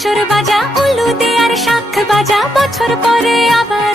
বাজা উলুদে আর শাখ বাজা বছর পরে আবার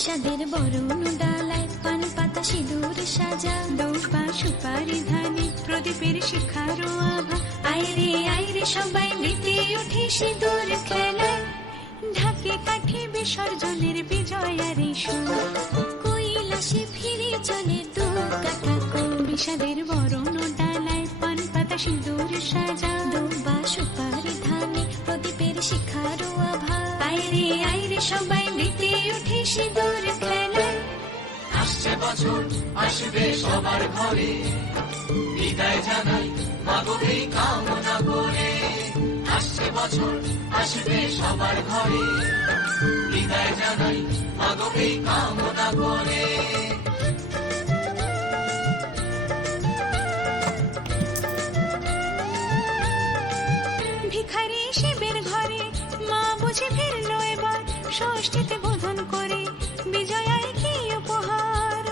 বিষাদের বরণ ডালায় পান পাতা সিঁদুর সাজা। দৌপা সুপারি ধানে প্রদীপের শিখারো আভা। আইরে আইরে সবাই মেতে উঠে সিঁদুর খেলায়। ঢাকে কাঠে বিসর্জনের বিজয়ার কৈলাসে ফিরে চলে দু কাটা বিষাদের বরণ ডালায় পান পাতা সিঁদুর সাজা। দৌপা সুপারি ধানে প্রদীপের শিখারো আভা। আসছে বছর আসবে সবার ঘরে। বিদায় জানাই মাগো এই কামনা করে। আসছে বছর আসবে সবার ঘরে। বিদায় জানাই কামনা করে। ভিখারি শিবের ষষ্ঠীতে বোধন করে, বিজয়ায় কি উপহার?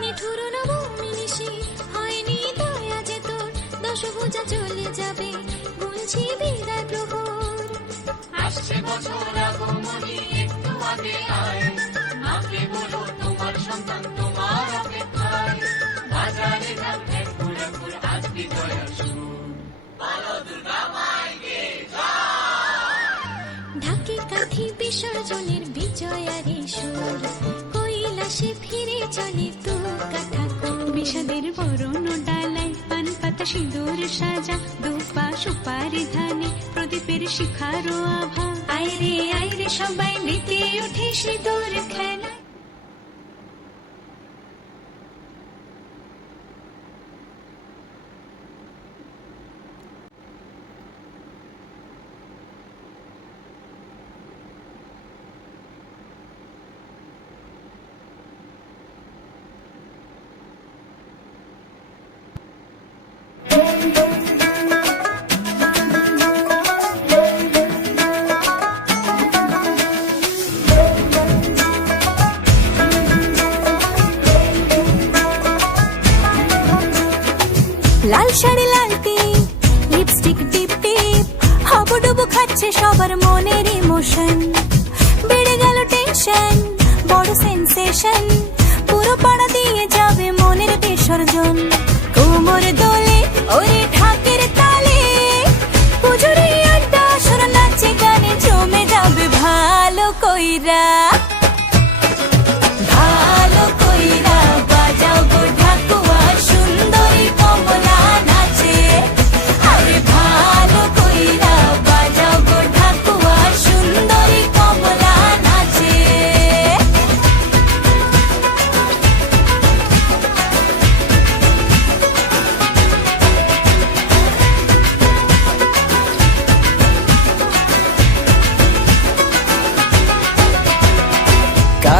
নিঠুর নবমী হয়নি দয়া যে তোর, দশভূজা চলে যাবে, গুনছি বিদায় প্রভুর আসছে বছর একটু আগে আয়। সিঁদুর সাজা, দুপা সুপারি ধানে, প্রদীপের শিখারো আভা। আইরে আইরে সবাই মেতে উঠে সিঁদুর খেলায় বিসর্জন কোমর দোলে, ওরে ঢাকের তালে। পুজোরে আড্ডা সর নাচে গানে জমে যাবে ভালো কইরা।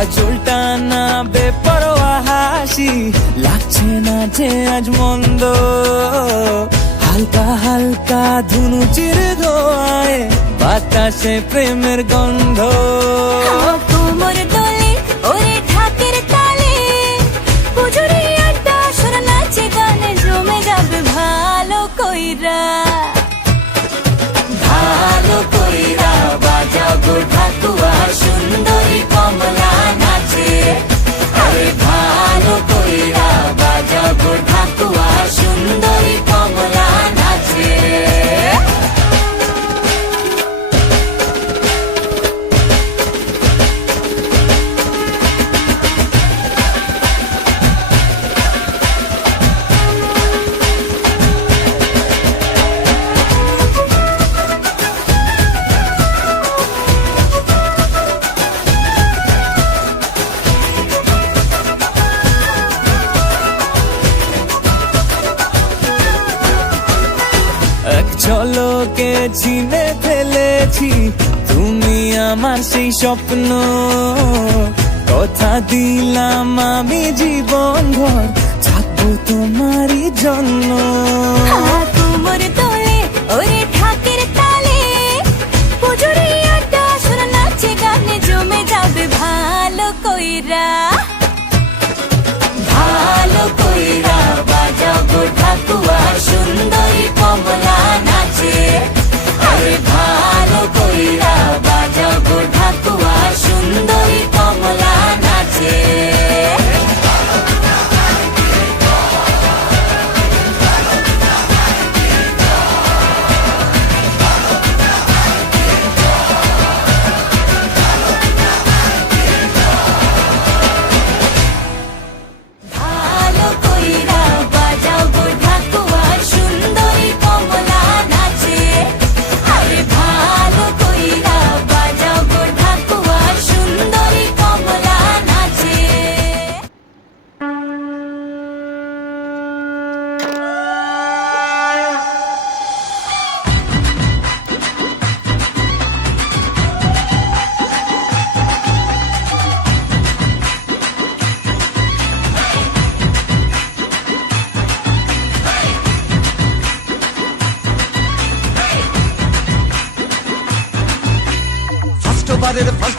কাজলটা না বেপরোয়া হাসি লাগছে না যে আজ মন্দ। হালকা হালকা ধুনুচির ধোয়ায় বাতাসে প্রেমের গন্ধ। কোমর দোলে, ওরে ঢাকের তালে। পুজোরে আড্ডা সর গানে জমে যাবে ভালো কইরা। গো ঢাকুয়া সুন্দরী কমলা নাচে। আরে ভালো ঝলকে চিনে ফেলেছি, তুমি আমার সেই স্বপ্ন। কথা দিলাম আমি জীবন ভর, থাকব তোমারই জন্য।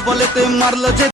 বলেতে মারলো যে